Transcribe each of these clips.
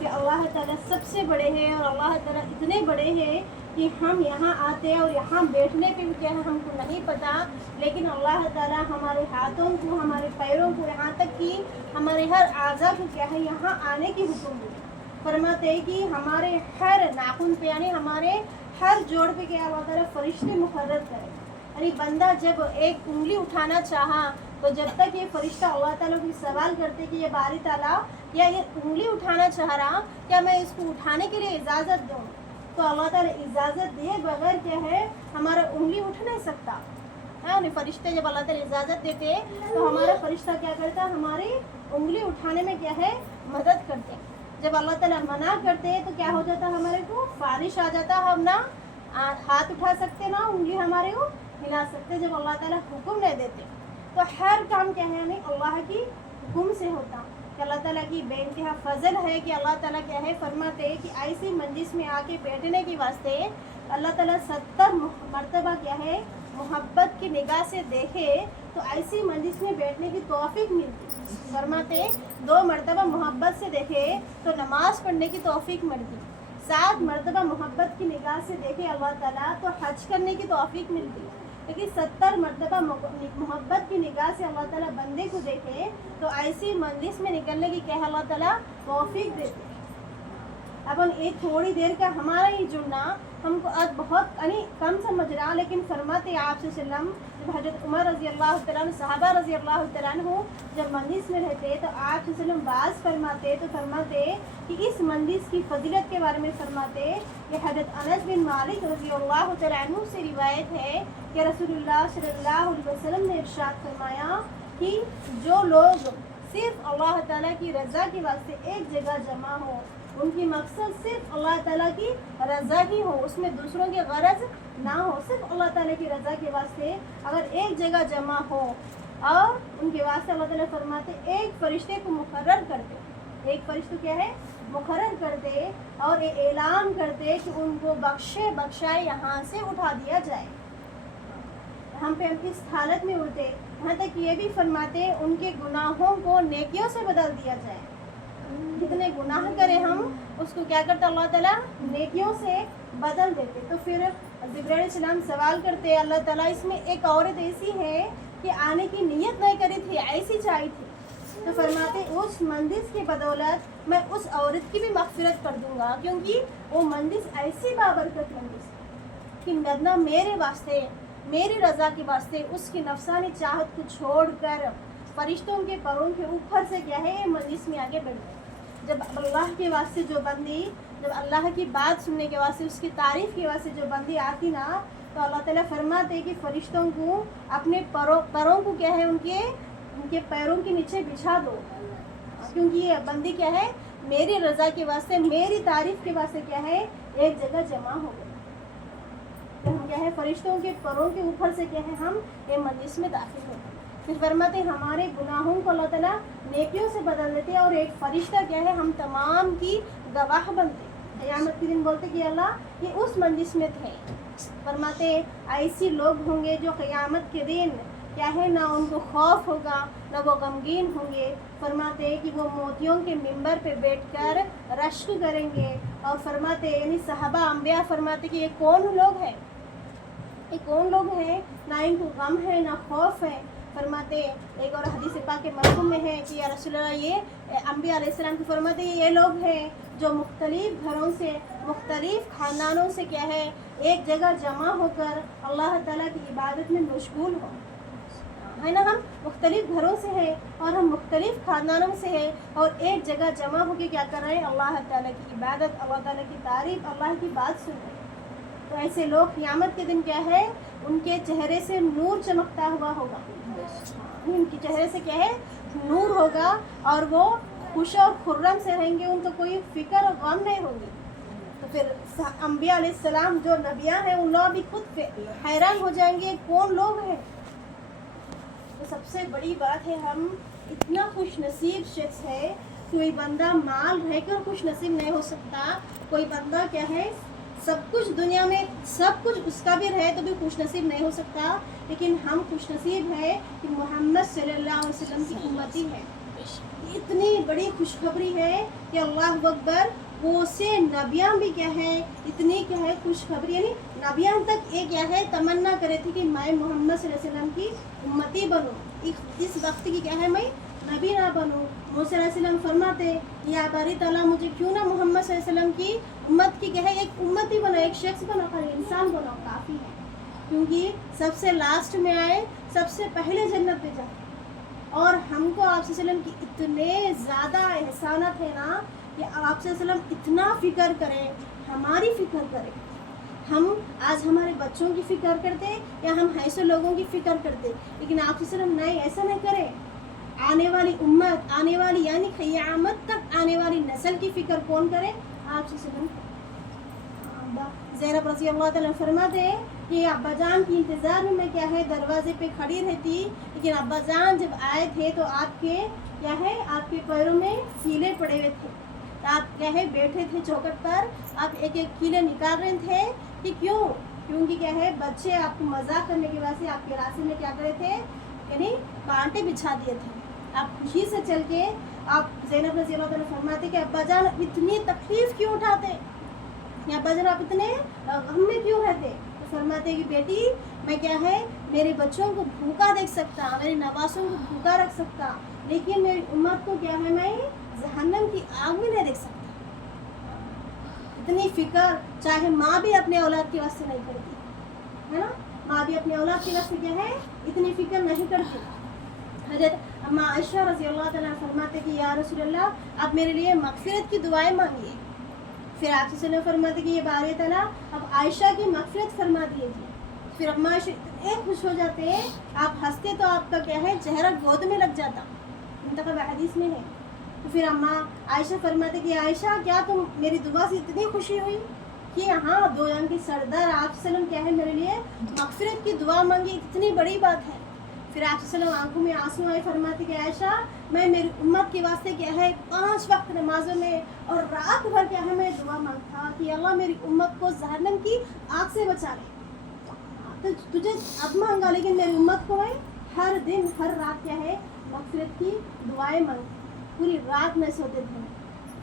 कि अल्लाह ताला सबसे बड़े हैं और अल्लाह ताला इतने बड़े हैं कि हम यहाँ आते हैं और यहाँ बैठने पे भी क्या है हमको नहीं पता, लेकिन अल्लाह ताला हमारे हाथों को, हमारे पैरों को, यहाँ तक कि हमारे हर आज़ा को क्या है यहाँ आने की हुक्म दी। फरमाते हैं कि हमारे हर नाखून पे यानी हमारे हर जोड़ पे क्या अल्लाह ताला फरिश्ते मुकर्रर करें। यानी बंदा जब एक उंगली उठाना चाहा तो जब तक ये फरिश्ता अल्लाह ताला को सवाल करते कि ये बारी ताला या ये उंगली उठाना चाह रहा, क्या मैं इसको उठाने के लिए इजाज़त दूँ, तो अल्लाह ताला इजाज़त दिए बगैर क्या है हमारा उंगली उठ नहीं सकता। यानी फरिश्ते जब अल्लाह ताला इजाज़त देते तो हमारा फरिश्ता क्या करता, हमारी उंगली उठाने में क्या है मदद करते। जब अल्लाह ताला मना करते तो क्या हो जाता, हमारे को फारिश आ जाता, हम ना हाथ उठा सकते ना उंगली हमारे को हिला सकते जब अल्लाह ताला हुक्म नहीं देते। तो हर काम क्या है नहीं अल्लाह की हुक्म से होता। कि अल्लाह ताला की बेइंतहा फजल है कि अल्लाह ताला क्या है फरमाते कि ऐसी मंजिस में आके बैठने के वास्ते अल्लाह ताला 70 मरतबा क्या है मोहब्बत की निगाह से देखे तो ऐसी मंजिस में बैठने की तौफीक मिलती। फरमाते 2 मरतबा मोहब्बत से देखे तो नमाज पढ़ने की तौफीक मिलती, 7 मरतबा मोहब्बत की निगाह से देखे अल्लाह ताला तो हज करने की तौफीक मिलती। लेकिन 70 मरतबा मोहब्बत की निगाह से अल्लाह ताला बंदे को देखे तो ऐसी मंजिस में निकलने की क्या अल्लाह ताला तौफीक देते। अपन एक थोड़ी देर का हमारा ही जुड़ना हमको आज बहुत कम समझ रहा, लेकिन फरमाते आप सल्लम जब हज़रत उमर रज़ी अल्लाह तआला अन्हु सहाबा रज़ी अल्लाह तआला अन्हु जब मंजिस में रहते तो आप सल्लम बाज़ फरमाते तो फरमाते कि इस मंजिस की फजीलत के बारे में फरमाते कि हज़रत अनस बिन मालिक रज़ी अल्लाह तआला अन्हु से रिवायत है कि रसूलुल्लाह सल्लल्लाहु अलैहि वसल्लम ने इरशाद फरमाया कि जो लोग सिर्फ अल्लाह ताला की रज़ा के वास्ते एक जगह जमा हो, उनकी मकसद सिर्फ अल्लाह ताला की रज़ा ही हो, उसमें दूसरों की गरज ना हो, सिर्फ अल्लाह ताला की रज़ा के वास्ते अगर एक जगह जमा हो और उनके वास्ते अल्लाह ताला फरमाते एक फरिश्ते को मुकर्रर करते, एक फरिश्ते क्या है मुकर्रर करते और ये ऐलान करते कि उनको बख्शाए यहाँ से उठा दिया जाए। हम पे हम इस हालत में उठते, यहाँ तक ये भी फरमाते उनके गुनाहों को नेकियों से बदल दिया जाए। जितने गुनाह करें हम उसको क्या करता अल्लाह ताला नेकियों से बदल देते। तो फिर जिब्राइल अलैहिस्सलाम सवाल करते अल्लाह ताला इसमें एक औरत ऐसी है कि आने की नीयत नहीं करी थी, ऐसी चाहिए थी, तो फरमाते उस मंजिस की बदौलत मैं उस औरत की भी मग़फ़िरत कर दूंगा, क्योंकि वो मंजिस ऐसी बाबरकत मंजिस कि बंदा मेरे वास्ते मेरी रज़ा के वास्ते उसकी नफसानी चाहत को छोड़कर फरिश्तों के परों के ऊपर से क्या है मंजिस में आगे बढ़ गए। जब अल्लाह के वास्ते जो बंदी जब अल्लाह की बात सुनने के वास्ते उसकी तारीफ़ के वास्ते जो बंदी आती ना तो अल्लाह ताला फरमाते कि फरिश्तों को अपने परों को क्या है उनके पैरों के नीचे बिछा दो, क्योंकि ये बंदी क्या है मेरी रज़ा के वास्ते मेरी तारीफ़ के वास्ते क्या है एक जगह जमा हो गए। तो हम क्या है फरिश्तों के परों के ऊपर से क्या है हम ये मंजिस में दाखिल होते हैं। फिर फरमाते हमारे गुनाहों को अल्लाह ताला नेकियों से बदल देते हैं और एक फरिश्ता क्या है हम तमाम की गवाह बनते। क़यामत के दिन बोलते कि अल्लाह ये उस मंजिस में थे। फरमाते ऐसे लोग होंगे जो क़यामत के दिन क्या है ना उनको खौफ होगा ना वो गमगीन होंगे। फरमाते कि वो मोतियों के मिंबर पे बैठकर रश्क करेंगे और फरमाते यानी सहाबा अंबिया फरमाते कि ये कौन लोग हैं, ये कौन लोग हैं, ना इनको गम है ना खौफ है। फरमाते एक और हदीस पाक के मरफूम में है कि या रसूलल्लाह ये अंबिया अलैहिस्सलाम की फरमाते ये लोग हैं जो मुख्तलिफ घरों से मुख्तलिफ ख़ानदानों से क्या है एक जगह जमा होकर अल्लाह ताला की इबादत में मशगूल हो, है ना। हम मुख्तलिफ घरों से हैं और हम मुख्तलिफ ख़ानदानों से हैं और एक जगह जमा होकर क्या कर रहे हैं अल्लाह ताला की इबादत, अल्लाह ताला की तारीफ़, अल्लाह की बात सुन रहे हैं। तो ऐसे लोग क़यामत के दिन क्या है उनके चेहरे से नूर चमकता हुआ होगा, उनके चेहरे से क्या है नूर होगा और वो खुश और खुर्रम से रहेंगे, उनको कोई फ़िक्र और गम नहीं होगी। तो फिर अंबिया अलैहिस्सलाम जो नबियाँ हैं उन लोग भी खुद हैरान हो जाएंगे कौन लोग हैं। तो सबसे बड़ी बात है हम इतना खुश नसीब शख्स है, कोई बंदा माल रहकर खुश नसीब नहीं हो सकता, कोई बंदा क्या है सब कुछ दुनिया में सब कुछ उसका भी रहे तो भी खुश नसीब नहीं हो सकता, लेकिन हम खुश नसीब है कि मोहम्मद सल्लल्लाहु अलैहि वसल्लम की उम्मती है। اتنی बड़ी खुशखबरी है कि अल्लाह अकबर, वो से नबियाँ भी क्या है इतनी क्या है खुशखबरी, यानी नबियाँ तक ये क्या है तमन्ना करे थी कि मैं मोहम्मद सल्लल्लाहु अलैहि वसल्लम की उम्मती बनूँ, इस वक्त की क्या है मैं नबी ना बनूँ। मूसा अलैहि सल्लम फरमाते या बारी ताला मुझे क्यों ना मोहम्मद सल्लल्लाहु अलैहि वसल्लम की उम्मत की क्या है एक उम्मती बना, एक शख्स बना, खाली इंसान बना काफ़ी है, क्योंकि सबसे लास्ट में आए, सबसे पहले जन्नत में जाए। और हमको आप वसल्लम की इतने ज़्यादा एहसानात है ना कि आप वसल्लम इतना फ़िक्र करें, हमारी फ़िक्र करें। हम आज हमारे बच्चों की फ़िक्र करते या हम ऐसे लोगों की फ़िक्र करते, लेकिन आप वसल्लम नहीं, ऐसा नहीं करें। आने वाली उम्मत, आने वाली यानी क़यामत तक आने वाली नस्ल की फ़िक्र कौन करे? आप वसल्लम। ज़ैनब रज़ी अल्लाह तआला फरमाते हैं कि अब्बा जान की इंतज़ार में मैं क्या है दरवाजे पे खड़ी रहती, लेकिन अब्बा जान जब आए थे तो आपके क्या है आपके पैरों में कीले पड़े हुए थे, तो आप क्या है बैठे थे चौखट पर, आप एक एक कीले निकाल रहे थे कि क्यों? क्योंकि क्या है बच्चे आपको मजाक करने की वजह से आपके रास्ते में क्या करे थे, यानी कांटे बिछा दिए थे। आप खुशी से चल के आप ज़ैनब रज़ी अल्लाह तआला फरमाते कि अब्बा जान इतनी तकलीफ़ क्यों उठाते, या अब्बा जान आप इतने गम में क्यों रहते? तो फरमाते कि बेटी मैं क्या है मेरे बच्चों को भूखा देख सकता, मेरे नवासों को भूखा रख सकता, लेकिन मेरी उम्मत को क्या है मैं जहन्नम की आग में नहीं देख सकता। इतनी फ़िक्र चाहे माँ भी अपने औलाद के वास्ते नहीं करती है ना, माँ भी अपने औलाद के वास्ते क्या है इतनी फ़िक्र नहीं करती। हज़रत अम्मा आयशा रज़ी अल्लाह तआला फरमाते कि या रसूलल्लाह आप मेरे लिए मग़फ़िरत की दुआएं मांगिए। फिर आप वसल्लम फरमाते कि ये बारी ताला अब आयशा की मग़फ़िरत फरमा दीजिए। फिर अम्मा आयशा इतने खुश हो जाते हैं, आप हंसते तो आपका क्या है चेहरा गोद में लग जाता, मुंतखब हदीस में है। तो फिर अम्मा आयशा फरमाते कि आयशा क्या तुम मेरी दुआ से इतनी खुशी हुई कि हाँ दो जन की सरदार आप वसल्लम क्या है मेरे लिए मग़फ़िरत की दुआ मांगी, इतनी बड़ी बात है। फिर आप वसल्लम आंखों में आंसू आए, फरमाते कि आयशा मैं मेरी उम्मत के वास्ते क्या है 5 वक्त नमाजों में और रात भर क्या है मैं दुआ मांगता कि अल्लाह मेरी उम्मत को जहन्नम की आग से बचा ले। तो तुझे अब मांगा, लेकिन मेरी उम्मत को मैं हर दिन हर रात क्या है मग़फ़िरत की दुआएं मांगती, पूरी रात में सोते थे,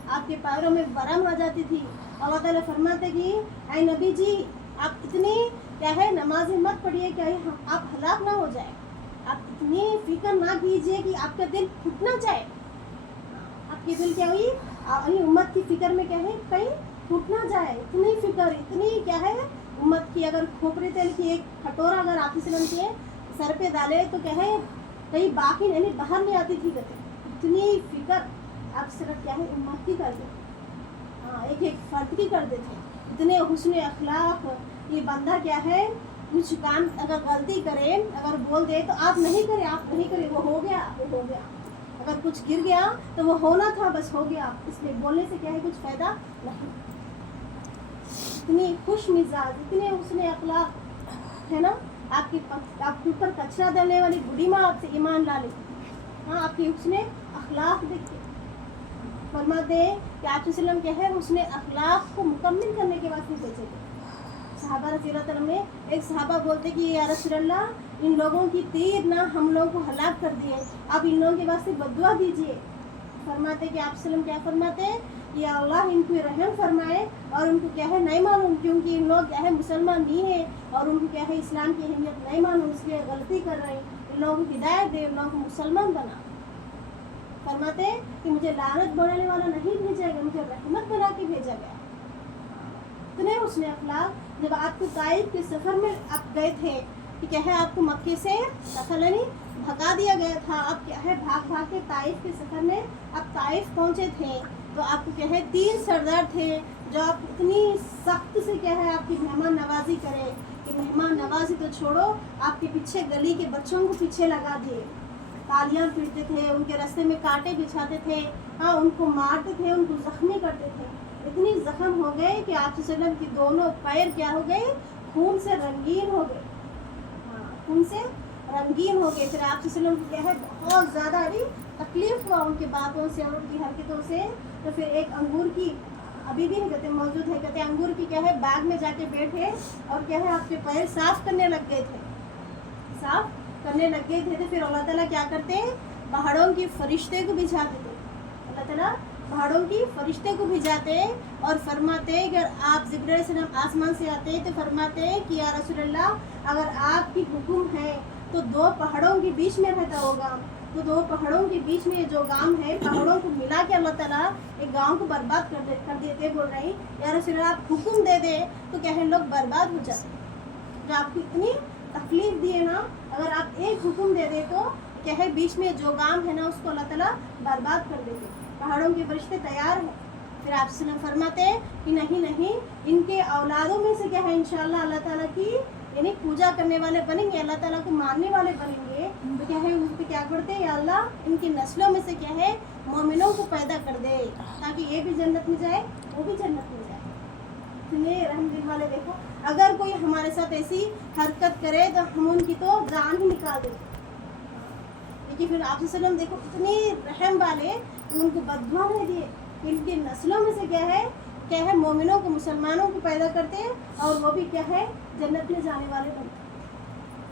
आपके पैरों में बरम आ जाती थी। अल्लाह ताला फरमाते कि ऐ नबी जी आप इतनी क्या है नमाज़ें मत पढ़िए क्या आप हलाक ना हो जाए, आप इतनी फ़िक्र ना कीजिए कि आपका दिल फूटना चाहे। आपकी दिल क्या हुई अपनी उम्मत की फ़िक्र में क्या है कहीं फूट ना जाए, इतनी फ़िक्र, इतनी क्या है उम्मत की। अगर खोपरे तेल की एक कटोरा अगर आप वसल्लम के सर पे डाले तो क्या है कहीं बाकी नहीं बाहर नहीं आती थी, कहते इतनी फ़िक्र आप सिर्फ क्या है उम्मत की कर दे, हाँ एक एक फ़र्द की कर देते, इतने हुस्न अखलाक। ये बंदा क्या है कुछ काम अगर गलती करे अगर बोल दे तो आप नहीं करें, आप नहीं करें, वो हो गया वो हो गया। अगर कुछ गिर गया तो वो होना था बस हो गया, इसलिए बोलने से क्या है कुछ फ़ायदा नहीं। इतनी खुश मिजाज, इतने उसने अखलाक है ना, आपके ऊपर कचरा डालने वाली बूढ़ी माँ आपसे ईमान ला ले, हाँ आपकी उसने अखलाक देख के फरमाते हैं कि आप वसल्लम क्या है उसने अखलाक को मुकम्मिल करने के बाद भेजे थे। सहाबा रज़ी अल्लाह तआला में एक सहाबा बोलते कि या रसूलल्लाह इन लोगों की तीर ना हम लोगों को हलाक कर दिए, आप इन लोगों के वास्ते बद्दुआ दीजिए। फरमाते कि आप वसल्लम क्या फरमाते हैं या अल्लाह इनको रहम फरमाए और उनको क्या है नहीं मालूम, क्योंकि इन लोग क्या है मुसलमान नहीं है और उनको क्या है इस्लाम की अहमियत नहीं मालूम, इसलिए गलती कर रहे हैं, इन लोगों को हिदायत दे, इन लोगों को मुसलमान बना। फरमाते हैं कि मुझे लानत बढ़ाने वाला नहीं भेजा गया, मुझे रहमत बना के भेजा गया। इतने उसने अखलाक। जब आपको ताइफ के सफ़र में आप गए थे कि क्या है आपको मक्के से दखलनी भगा दिया गया था, आप क्या है भाग भाग के ताइफ के सफ़र में आप ताइफ पहुँचे थे, तो आपको क्या है 3 सरदार थे जो आप इतनी सख्त से क्या है आपकी मेहमान नवाजी करे कि मेहमान नवाजी तो छोड़ो आपके पीछे गली के बच्चों को पीछे लगा दिए, तालियां पीटते थे, उनके रास्ते में कांटे बिछाते थे, हाँ उनको मारते थे, उनको ज़ख्मी करते थे। इतनी ज़ख्म हो गए कि आप वसल्लम की दोनों पैर क्या हो गए खून से रंगीन हो गए, हाँ खून से रंगीन हो गए। फिर आप वसल्लम को क्या है बहुत ज़्यादा अभी तकलीफ़ हुआ उनके बातों से और उनकी हरकतों से। तो फिर एक अंगूर की अभी भी नहीं कहते मौजूद है, कहते अंगूर की क्या है बाग में जाके बैठे और क्या है आपके पैर साफ़ करने लग गए थे, साफ़ करने लग गए थे। तो फिर अल्लाह ताला क्या करते हैं पहाड़ों के फरिश्ते को बिछाते थे, ताला पहाड़ों की फरिश्ते को भिजाते और फरमाते अगर आप जिब्राइल अलैहिस्सलाम आसमान से आते तो फरमाते कि या रसूल अल्लाह अगर आपकी हुक्म है तो 2 पहाड़ों के बीच में रहता होगा, तो 2 पहाड़ों के बीच में जो गांव है पहाड़ों को मिला के अल्लाह ताला एक गांव को बर्बाद कर देते। बोल रहे हैं या रसूल अल्लाह आप हुक्म दे दे तो क्या है लोग बर्बाद हो जाते। जो आपको इतनी तकलीफ दी है ना, अगर आप एक हुक्म दे दे तो क्या है बीच में जो गांव है ना उसको अल्लाह ताला बर्बाद कर देते। पहाड़ों के फरिश्ते तैयार हैं। फिर आप फरमाते हैं कि नहीं नहीं इनके औलादों में से क्या है इंशाअल्लाह अल्लाह ताला की यानी पूजा करने वाले बनेंगे, अल्लाह ताला को मानने वाले बनेंगे। तो क्या है उस पर क्या करते हैं या अल्लाह इनकी नस्लों में से क्या है मोमिनों को पैदा कर दे ताकि ये भी जन्नत में जाए वो भी जन्नत में जाए। सुनिए रहमदिल वाले, देखो अगर कोई हमारे साथ ऐसी हरकत करे तो हम उनकी तो जान ही निकाल देते। लेकिन फिर आप सल्लम देखो इतने रहम वाले उनको बददुआ नहीं दिए, इनके नस्लों में से क्या है मोमिनों को मुसलमानों को पैदा करते हैं और वो भी क्या है जन्नत में जाने वाले बनते हैं।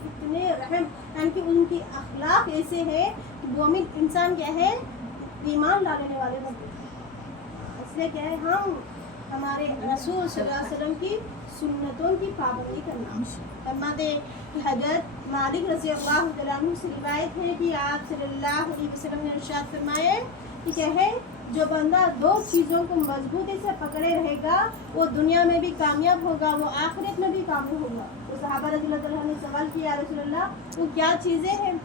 इतने रहम यानी कि उनकी अखलाक ऐसे है कि मोमिन इंसान क्या है ईमान ला लेने वाले बनते हैं। इसलिए क्या है हम हमारे रसूल सल्लल्लाहु अलैहि वसल्लम की सुन्नतों की पाबंदी करना। फरमाते कि हजरत मालिक रज़ी अल्लाह तआला अन्हु से रिवायत है कि आप सल्लल्लाहु अलैहि वसल्लम ने इरशाद फरमाया कि क्या है जो बंदा 2 चीज़ों को मजबूती से पकड़े रहेगा वो दुनिया में भी कामयाब होगा, वो आखिरत में भी कामयाब होगा। तो सहाबा रज़ियल्लाहु तआला ने सवाल किया या रसूल अल्लाह वो क्या चीज़ें हैं?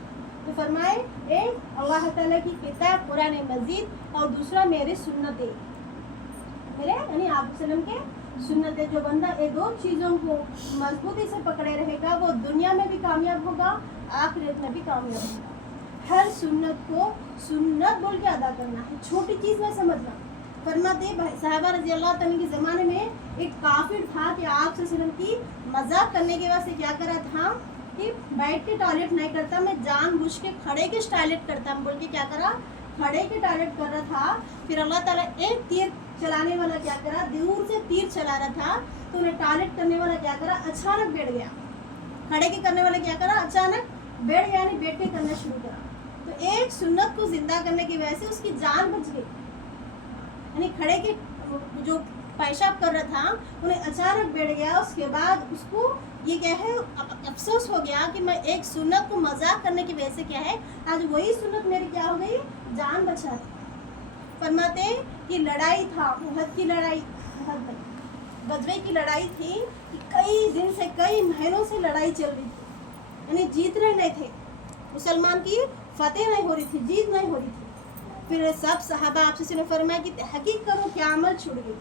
तो फरमाए एक अल्लाह ताला की किताब कुरान मजीद और दूसरा मेरी सुन्नतें, मेरे यानी आप सल्लम के सुन्नतें। जो बंदा ये 2 चीज़ों को मजबूती से पकड़े रहेगा वो दुनिया में भी कामयाब होगा, आखिरत में भी कामयाब होगा। हर सुन्नत को सुन्नत बोल के अदा करना है, छोटी चीज़ में समझना। फरमाते भाई साहबा रज़ी अल्लाह तआला के ज़माने में एक काफिर था कि आप सल्लम की मजाक करने के वास्ते क्या करा था कि बैठ के टॉयलेट नहीं करता, मैं जानबूझ के खड़े के टॉयलेट करता बोल के क्या करा खड़े के टॉयलेट कर रहा था। फिर अल्लाह ताला एक तीर चलाने वाला क्या करा दूर से तीर चला रहा था तो उन्हें टॉयलेट करने वाला क्या करा अचानक बैठ गया। खड़े के करने वाला क्या करा अचानक बैठ गया, यानी बैठ के करना शुरू करा। तो एक सुन्नत को जिंदा करने की वजह से उसकी जान बच गई। यानी खड़े के जो पेशाब कर रहा था उन्हें अचानक बैठ गया, उसके बाद उसको ये क्या है अफसोस हो गया कि मैं एक सुन्नत को मजाक करने की वजह से क्या है आज वही सुन्नत मेरी क्या हो गई जान बचा दी। फरमाते कि लड़ाई था उहद की लड़ाई, गजवे की लड़ाई थी कि कई दिन से कई महीनों से लड़ाई चल रही थी, यानी जीत रहे नहीं थे, मुसलमान की फतेह नहीं हो रही थी, जीत नहीं हो रही थी। फिर सब सहाबा आपसे ने फरमाया कि तहकीक करो क्या अमल छूट गई,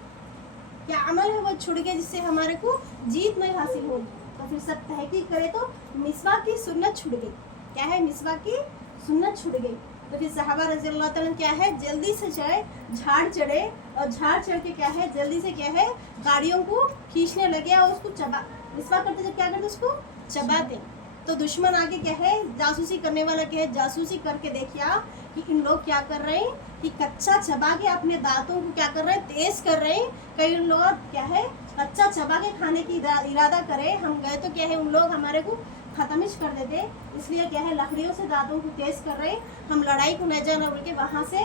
क्या अमल है वो छूट गया जिससे हमारे को जीत नहीं हासिल होगी। तो फिर सब तहकीक करे तो मिसवाक की सुन्नत छूट गई। क्या है मिसवाक की सुन्नत छूट गई। तो फिर सहाबा रज़ी अल्लाह तआला क्या है जल्दी से जाए झाड़ चढ़े और झाड़ चढ़ के क्या है जल्दी से क्या है गाड़ियों को खींचने लगे और उसको चबा मिसवाक करते जब क्या करते उसको चबाते। तो दुश्मन आगे क्या है जासूसी करने वाला क्या है जासूसी करके देखिया कि इन लोग क्या कर रहे हैं कि कच्चा चबा के अपने दांतों को क्या कर रहे हैं तेज कर रहे हैं। कई लोग क्या है कच्चा चबा के खाने की इरादा करे, हम गए तो क्या है उन लोग हमारे को खत्मिश कर देते, इसलिए क्या है लकड़ियों से दांतों को तेज कर रहे, हम लड़ाई को न जाना बोल के वहाँ से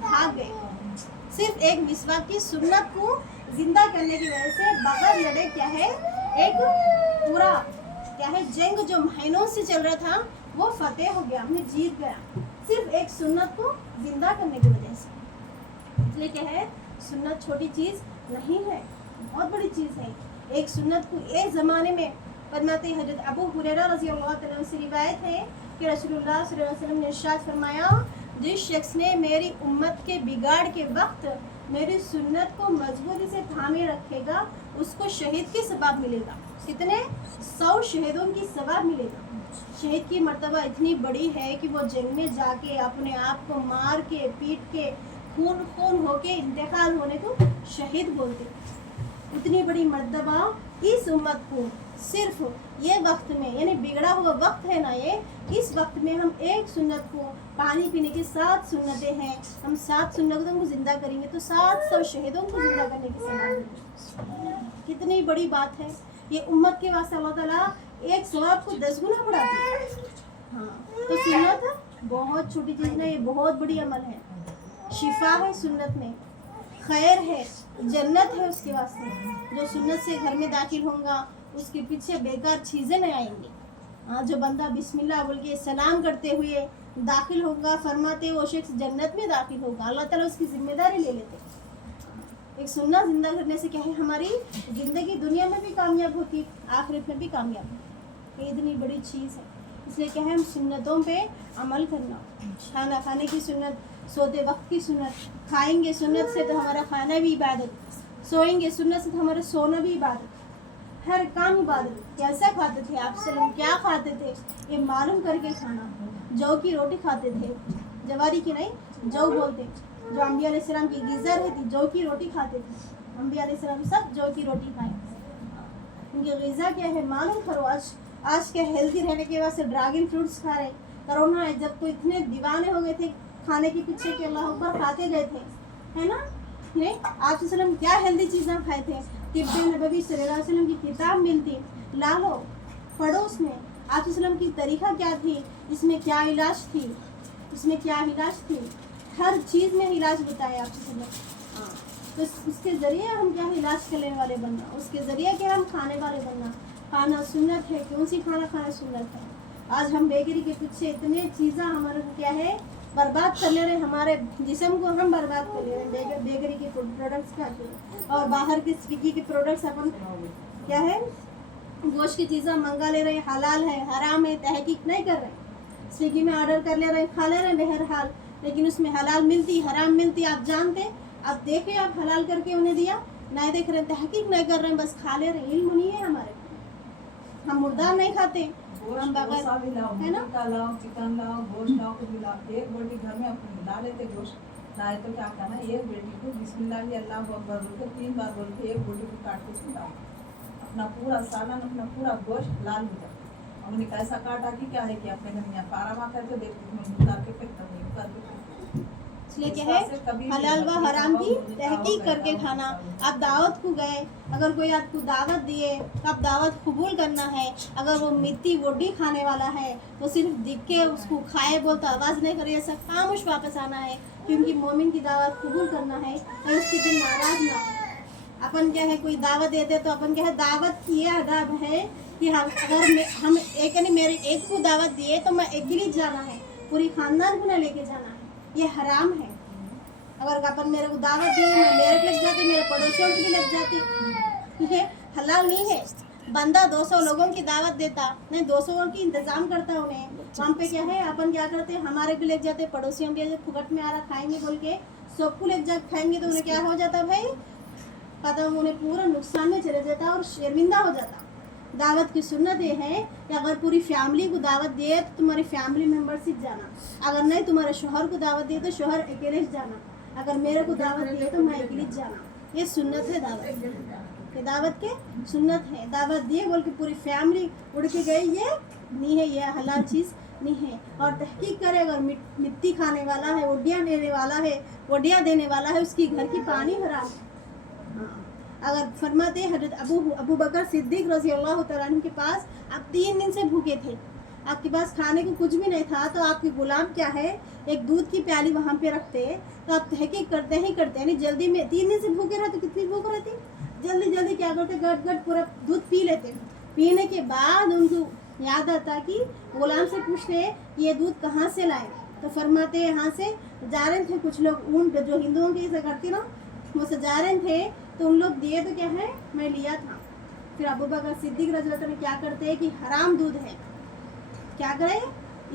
भाग गए। सिर्फ एक मिसवाक की सुन्नत को जिंदा करने की वजह से बगैर लड़े क्या है एक पूरा क्या है जंग जो महीनों से चल रहा था वो फतेह हो गया, हमें जीत गया, सिर्फ एक सुन्नत को जिंदा करने की वजह से। इसलिए क्या है सुन्नत छोटी चीज़ नहीं है, बहुत बड़ी चीज़ है। एक सुन्नत को एक ज़माने में फरमाते हज़रत अबू हुरैरा रज़ी अल्लाह तआला से रिवायत है कि रसूलुल्लाह सल्लल्लाहु अलैहि वसल्लम ने इरशाद फरमाया जिस शख्स ने मेरी उम्मत के बिगाड़ के वक्त मेरी सुन्नत को मजबूती से थामे रखेगा उसको शहीद के सवाब मिलेगा। कितने 100 शहीदों की सवाब मिलेगा। शहीद की मर्तबा इतनी बड़ी है कि वो जंग में जाके अपने आप को मार के पीट के खून खून होके इंतकाल होने को शहीद बोलते। इतनी बड़ी मर्तबा इस उम्मत को सिर्फ ये वक्त में यानी बिगड़ा हुआ वक्त है ना ये, इस वक्त में हम एक सुन्नत को पानी पीने की 7 सुन्नतें हैं, हम 7 सुन्नतों को जिंदा करेंगे तो 700 शहीदों को जिंदा करने की सवाब। कितनी बड़ी बात है ये उम्मत के वास्ते अल्लाह ताला एक सवाब को 10 गुना बढ़ाती है। हाँ तो सुन्नत बहुत छोटी चीज़ नहीं, ये बहुत बड़ी अमल है। शिफा है सुन्नत में, खैर है, जन्नत है उसके वास्ते। जो सुन्नत से घर में दाखिल होगा उसके पीछे बेकार चीज़ें नहीं आएंगी। जो बंदा बिस्मिल्लाह बोल के सलाम करते हुए दाखिल होगा, फरमाते वो शख्स जन्नत में दाखिल होगा। अल्लाह ताला उसकी जिम्मेदारी ले लेते। एक सुन्ना जिंदा करने से क्या है, हमारी ज़िंदगी दुनिया में भी कामयाब होती, आखिरत में भी कामयाब होती। ये इतनी बड़ी चीज़ है, इसलिए क्या है हम सुन्नतों पे अमल करना। खाना खाने की सुन्नत, सोते वक्त की सुन्नत, खाएंगे सुन्नत से तो हमारा खाना भी इबादत, सोएंगे सुन्नत से तो हमारा सोना भी इबादत, हर काम इबादत। कैसा खाते थे आप सल्लम, क्या खाते थे, ये मालूम करके खाना। जौ की रोटी खाते थे, जवारी की नहीं, जौ बोलते। जो अम्बिया अलैहिस्सलाम की ग़िज़ा रहती, जौ की रोटी खाते थे। अम्बिया अलैहिस्सलाम सब जौ की रोटी खाए। उनकी ग़िज़ा क्या है मालूम करो। आज के हेल्दी रहने के वास्ते ड्रैगन फ्रूट्स खा रहे। कोरोना है जब तो इतने दीवाने हो गए थे खाने के पीछे के, अल्लाह अकबर खाते गए थे, है ना। नहीं, आप सल्लम क्या हेल्दी चीज़ें खाए थे। तिब्बे नबवी सल्लल्लाहु अलैहि वसल्लम की किताब मिलती, ला लो पढ़ो। उसमें आप सल्लम की तरीक़ा क्या थी, इसमें क्या इलाज थी, इसमें क्या इलाज थी, हर चीज़ में इलाज बताया आप सल्लम। हाँ, तो उसके ज़रिए हम क्या इलाज करने वाले बनना, उसके ज़रिए क्या हम खाने वाले बनना। खाना सुन्नत है, कौन सी खाना खाना सुन्नत है। आज हम बेकरी के पीछे इतने चीज़ें हमारे क्या है बर्बाद कर ले रहे, हमारे जिस्म को हम बर्बाद कर ले रहे हैं बेकरी के प्रोडक्ट्स खा के। और बाहर के स्विगी के प्रोडक्ट्स अपन क्या है गोश्त की चीज़ें मंगा ले रहे हैं, हलाल है हराम है तहकीक नहीं कर रहे। स्विगी में ऑर्डर कर ले रहे हैं, खा ले रहे हैं बहरहाल, लेकिन उसमें हलाल मिलती हराम मिलती आप जानते। आप देखे, आप हलाल करके उन्हें दिया, नहीं देख रहे, तहकीक नहीं कर रहे हैं, बस खा ले रहे हैं। इल्म नहीं है हमारे, हम मुर्दार नहीं खाते, हम बगैर है ना। चिकन लाओ, गोश्त लाओ, कुछ भी लाओ, एक बोटी घर में अपन ला लेते गोश्त लाए तो क्या करना, एक बेटी को बिस्मिल्लाह अल्लाह अकबर बोल के 3 बार बोल के एक बोटी को काट के उसको डाल, अपना पूरा सालन अपना पूरा गोश्त लाल हो जाता। हमने कैसा काटा कि क्या है कि अपने घर में पारा करके देखते उतार के फेंकता नहीं उतार के। इसलिए क्या है हलाल व हराम की तहकीक करके खाना। आप दावत को गए, अगर कोई आपको दावत दिए तो आप दावत कबूल करना है। अगर वो मिट्टी वोडी खाने वाला है तो सिर्फ दिख के उसको खाए बोलता आवाज़ नहीं करे, ऐसा खामोश वापस आना है, क्योंकि मोमिन की दावत कबूल करना है और उसके दिन नाराज ना हो। अपन क्या है कोई दावत देते तो अपन क्या है दावत की ये आदाब है कि अगर हम एक यानी मेरे एक को दावत दिए तो मैं एक ही जाना है, पूरी खानदान को ना लेके जाना है, ये हराम है। अगर अपन मेरे को दावत दी, मैं मेरे को लग जाती, मेरे पड़ोसियों की भी लग जाती, ये हलाल नहीं है। बंदा 200 लोगों की दावत देता नहीं, 200 की इंतज़ाम करता उन्हें, वहाँ पे क्या है अपन क्या करते, हमारे भी लग जाते, पड़ोसियों भी फुकट में आ रहा खाएंगे बोल के सबको लग जा खाएंगे तो उन्हें क्या हो जाता भाई, पता उन्हें पूरा नुकसान में चले जाता और शर्मिंदा हो जाता। दावत की सुन्नत ये है कि अगर पूरी फैमिली को दावत दिए तो तुम्हारी फैमिली मेम्बर से जाना, अगर नहीं तुम्हारे शोहर को दावत दिए तो शोहर अकेले जाना, अगर मेरे को दावत दिए तो मैं अकेले जाना। ये सुन्नत है दावत, ये दावत के सुन्नत है। दावत दिए बोल के पूरी फैमिली उड़ के गई, ये नहीं है, ये हलाल चीज़ नहीं है। और तहकीक करे, अगर मिट्टी खाने वाला है, वडिया देने वाला है, वडिया देने वाला है, उसकी घर की पानी हराम है। अगर फरमाते हजरत अबू बकर सिद्दीक रज़ी अल्लाह तआला अन्हु के पास आप 3 दिन से भूखे थे, आपके पास खाने को कुछ भी नहीं था, तो आपके गुलाम क्या है एक दूध की प्याली वहाँ पे रखते, तो आप तहकीक करते ही करते, यानी जल्दी में 3 दिन से भूखे रहते, कितनी भूख रहती, जल्दी जल्दी क्या करते गट गट पूरा दूध पी लेते। पीने के बाद उनको याद आता कि गुलाम से पूछते ये दूध कहाँ से लाए, तो फरमाते यहाँ से जा रहे थे कुछ लोग, ऊँट जो हिंदुओं के ऐसा करते ना, वो से जा रहे थे तो उन लोग दिए तो क्या है मैं लिया था। फिर अबू बकर सिद्दीक रज़ी अल्लाह में क्या करते हैं कि हराम दूध है, क्या करे